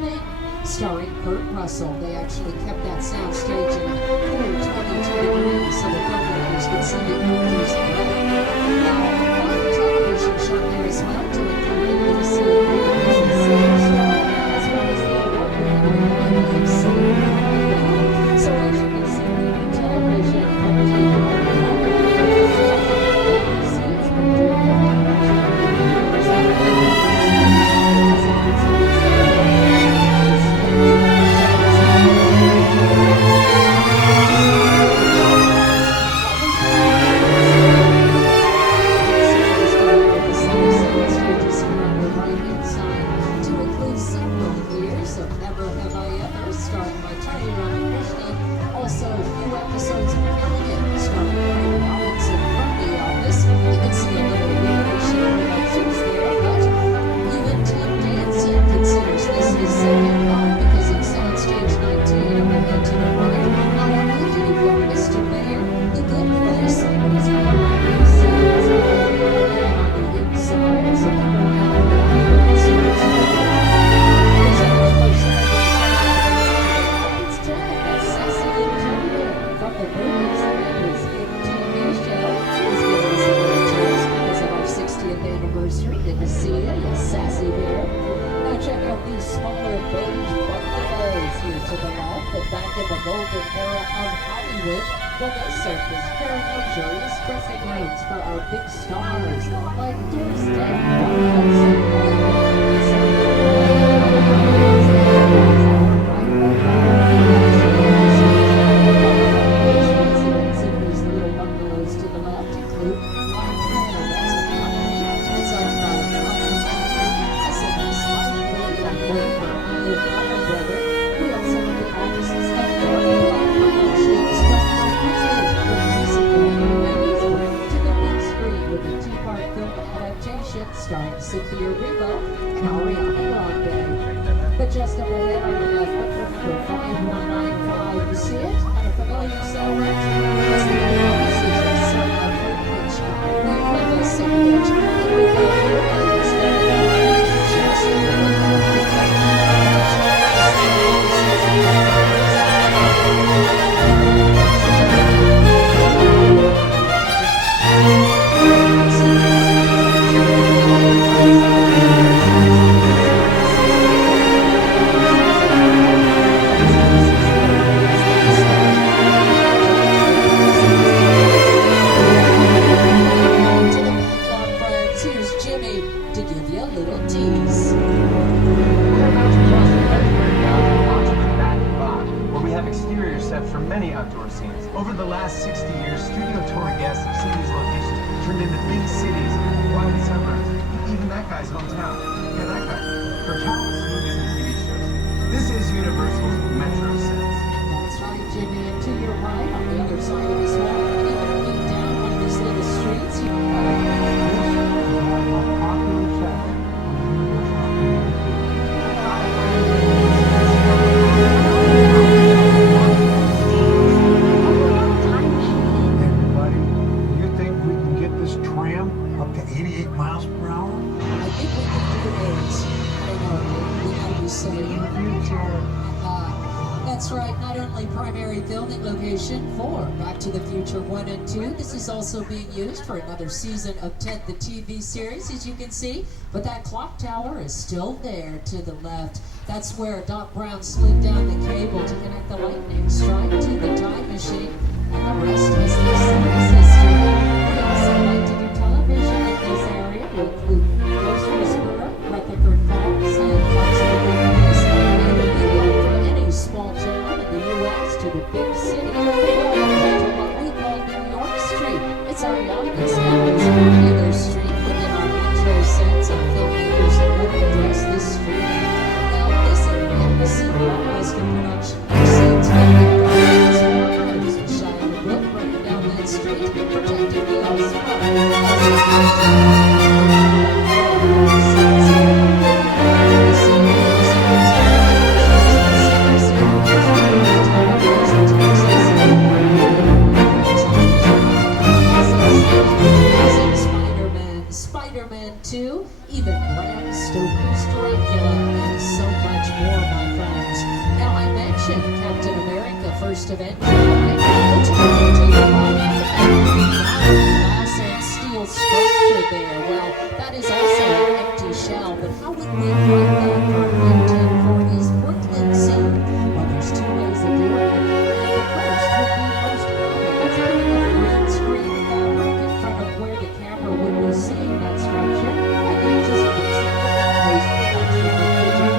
Thing, starring Kurt Russell. They actually kept that soundstage in cool 22 degrees so the filmmakers could see the actors grow. Now, on television shot there as well to include NBC movies and series, as well as the award-winning AMC. So as you can see, television from taking back in the golden era of Hollywood, well, they served as very luxurious dressing rooms for our big stars like Doomsday, these little bungalows to the left include that's a company. It's owned by a company president, brother. We also have the offices of Productions, to the big screen with a two-part film adaptation starring Cynthia Erivo and Ariana Grande. But just up ahead on the left, remember 5195, you see it? And a familiar silhouette? It's the offices of Sir Arthur Hitchcock. We live a signage, and we go here and we're standing just for many outdoor scenes. Over the last 60 years, studio tour guests have seen these locations turned into big cities, wild suburbs, even that guy's hometown. Yeah, that guy. For countless movies and TV shows. This is Universal's Metro sets. That's right, Jimmy. And to your right, on the other side of this wall, even peek down one of these little streets, you That's right, not only primary filming location for Back to the Future 1 and 2, this is also being used for another season of Ted the TV series, as you can see, but that clock tower is still there to the left. That's where Doc Brown slid down the cable to connect the lightning strike to the time machine, and the rest is history. We also like to do television in this area. We include Ghost Whisperer, Rutherford Falls, and parts of the Midwest, and the video for any small town in the U.S. to the big city. Welcome to what we call New York Street. It's our longest and most popular street within our metro sets of filmmakers that would address this street. Now, this is an embassy blockbuster production. You see Ted and Shia LaBeouf running down that street. burst of engine light, which can take a glass and steel structure there. Well, that is also an empty shell, but how would we run that for 1940s Brooklyn scene? Well, there's two ways of doing it. The first would be most common. It's putting a green screen fabric in front of where the camera would be seeing that structure, and then just fixing it in post-production with digital.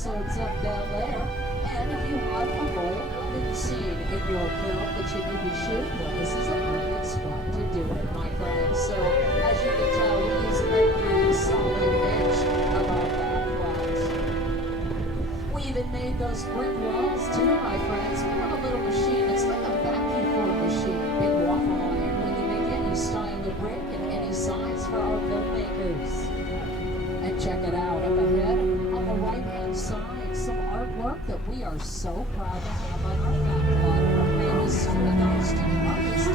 episodes of Bel Air. And if you have a role or scene in your film that you need to shoot, well, this is a perfect spot to do it, my friends. So, as you can tell, we use every solid inch of our background. We even made those brick walls too, my friends. We have a little machine. It's like a vacuum form machine, big waffle iron. We can make any style of brick and any size for our filmmakers. And check it out up ahead on the right-hand side, some artwork that we are so proud to have on our backlot. Our famous street artist,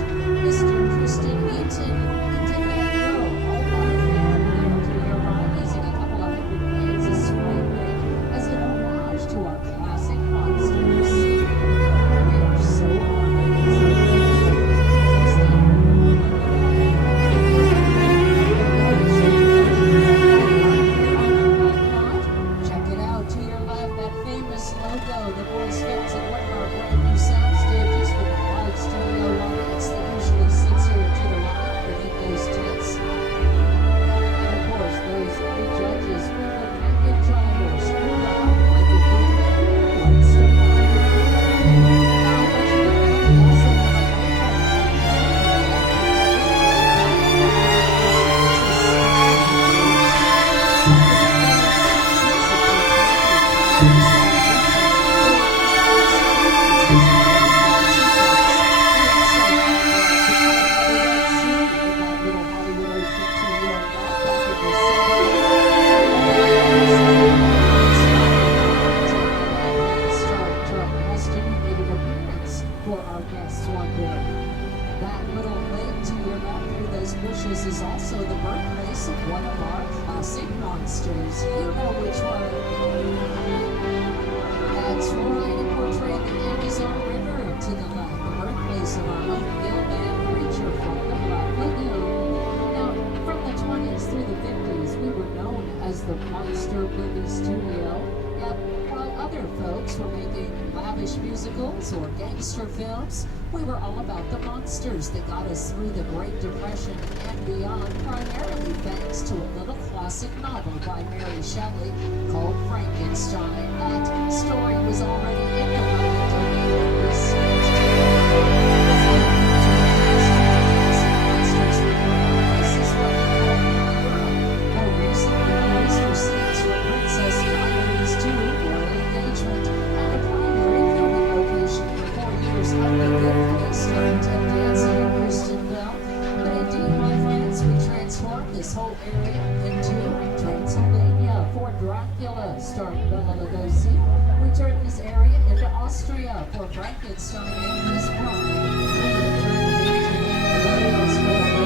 Mr. Tristan Eaton. He did that mural all by hand there to your right, using a couple of hundred paints of spray paint as an homage to our classic monsters. We are so honored. Check it out to your left, that famous logo that always fits in one of our brand new sound stages with the live studio audience that usually sits here to the right underneath those tents. And of course, those three judges, River McIntyre, screwed up like a demon, one step for our guests one day. That little lake to your left through those bushes is also the birthplace of one of our classic monsters. You know which one. That's right, it portrayed the Amazon River to the left, the birthplace of our own Gilman creature from the Black Lagoon. Now, from the 20s through the 50s, we were known as the Monster Movie Studio. Yet, while other folks were making lavish musicals or gangster films, we were all about the monsters that got us through the Great Depression and beyond, primarily thanks to a little classic novel by Mary Shelley called Frankenstein. That story was already in the public domain when we skipped to monsters from places like more recently used for scenes from Princess Diaries to Royal Engagement, and a primary filming location for 4 years up the good place like Ted Danson and Kristen Bell. But indeed, my friends, we transformed this whole area into Transylvania for Dracula, starring Bela Lugosi. We turned this area into Austria for Frankenstein and his bride. We turned it into Wales for the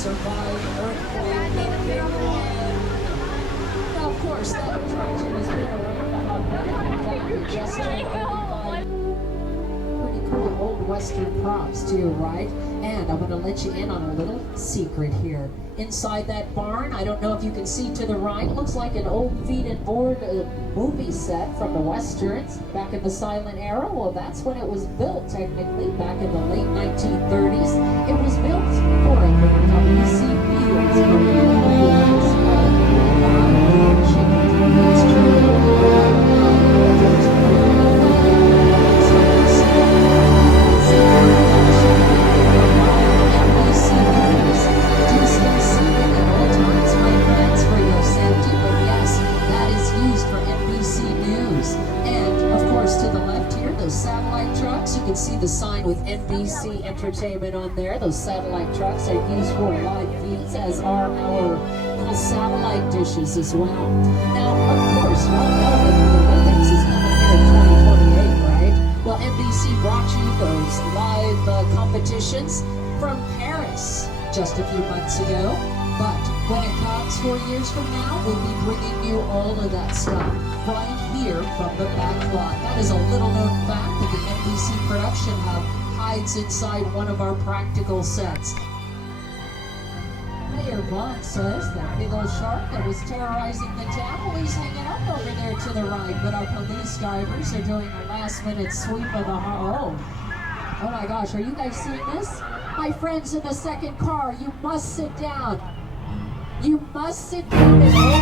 survive earthquake, the big one. Now, of course, that attraction has been around about just pretty cool old Western props too, right? And I'm going to let you in on a little secret here. Inside that barn, I don't know if you can see to the right, looks like an old feed and board movie set from the Westerns back in the silent era. Well, that's when it was built, technically, back in the late 1930s. It was built for a WC Fields the sign with NBC Entertainment on there. Those satellite trucks are used for live feeds, as are our little satellite dishes as well. Now, of course, you all know that the Olympics is coming here in 2028, right? Well, NBC brought you those live competitions from Paris just a few months ago. But when it comes 4 years from now, we'll be bringing you all of that stuff right here from the back lot. That is a little known fact that the NBC Production Hub hides inside one of our practical sets. Mayor Bond says that big old shark that was terrorizing the town, well, he's hanging up over there to the right, but our police divers are doing a last-minute sweep of the oh my gosh, are you guys seeing this? My friends in the second car, you must sit down. You must sit down and hold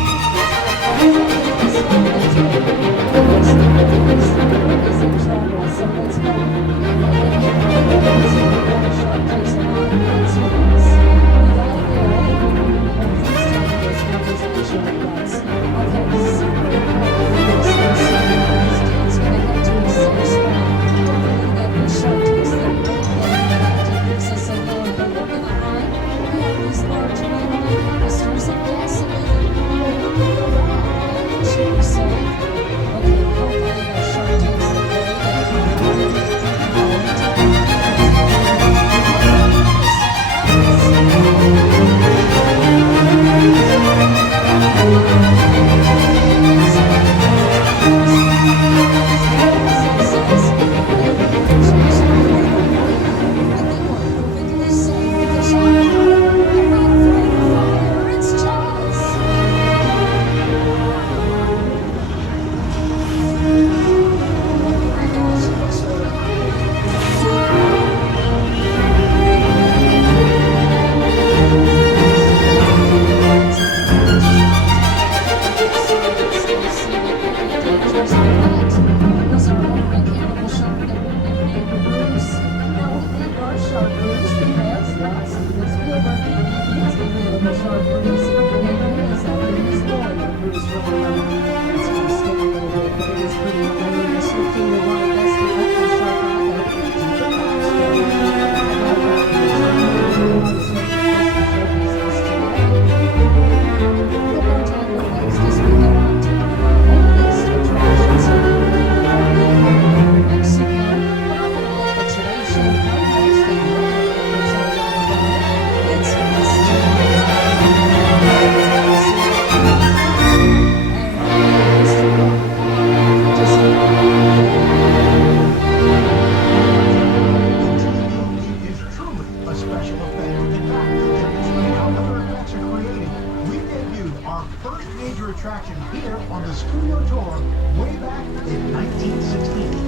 attraction here on the studio tour way back in 1916.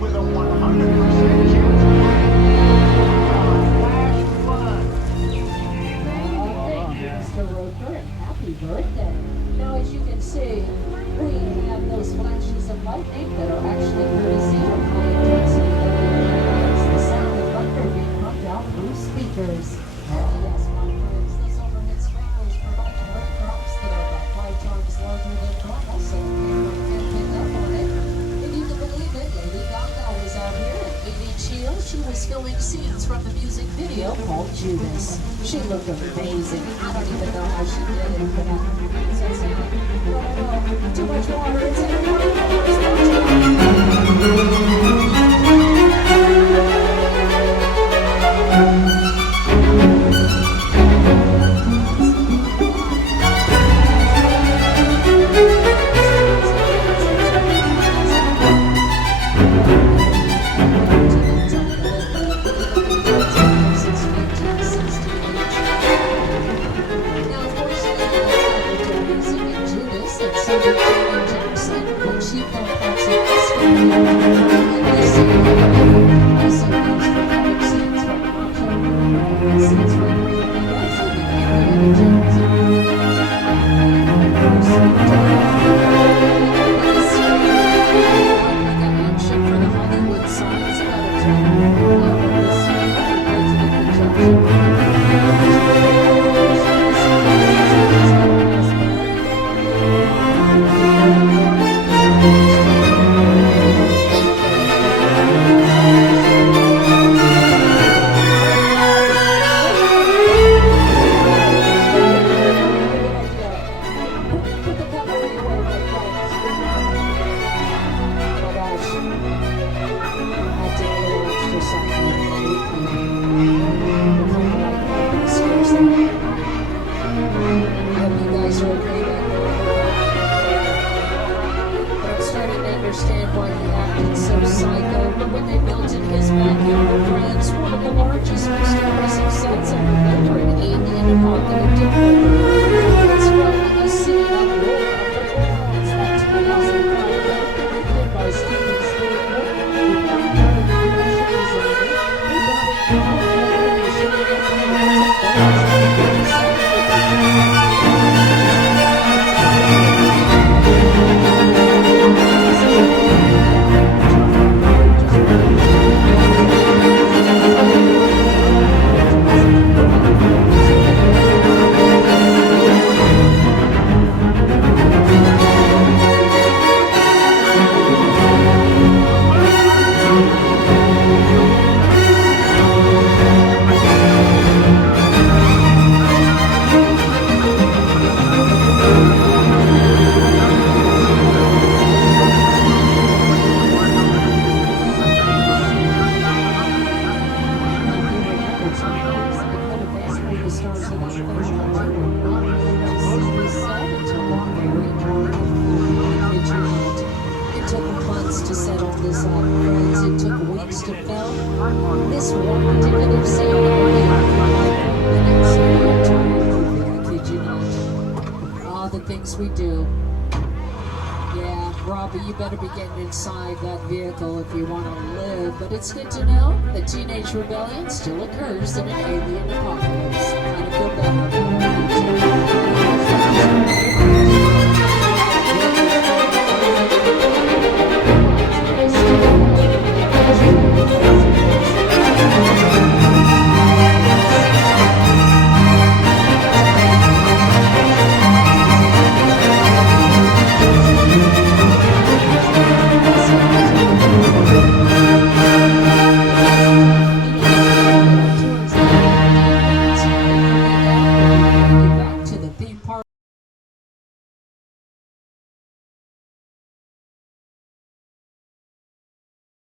With a 100% chance of flash flood. Thank you, Mr. Roper, and happy birthday. Now, as you can see, we have those flashes of lightning that are actually courtesy of high intensity LED. It's the sound of thunder being pumped out through speakers. And yes, my friends, those overhead sprinklers provide great drops that are about 5 times larger than normal, so the camera can pick up on it. If you can believe it, Lady Gaga was out here at 8-inch heels. She was filming scenes from the music video called Judas. She looked amazing. I don't even know how she did it, but Bridgewater. It's in understand why he acted so psycho, but when they built in his backyard, friends, one of the largest mysterious sites ever built for an alien apocalyptic world. It's from a scene of war of the worlds that 2005 built by Steven Spielberg, who found out of the creation designer, who brought in all to set all this up, friends. It took weeks to film. This one particular scene only minutes of the entire movie, I kid you not. All the things we do. Yeah, Robbie, you better be getting inside that vehicle if you want to live. But it's good to know that teenage rebellion still occurs in an alien apocalypse. Kind of feel better about our future.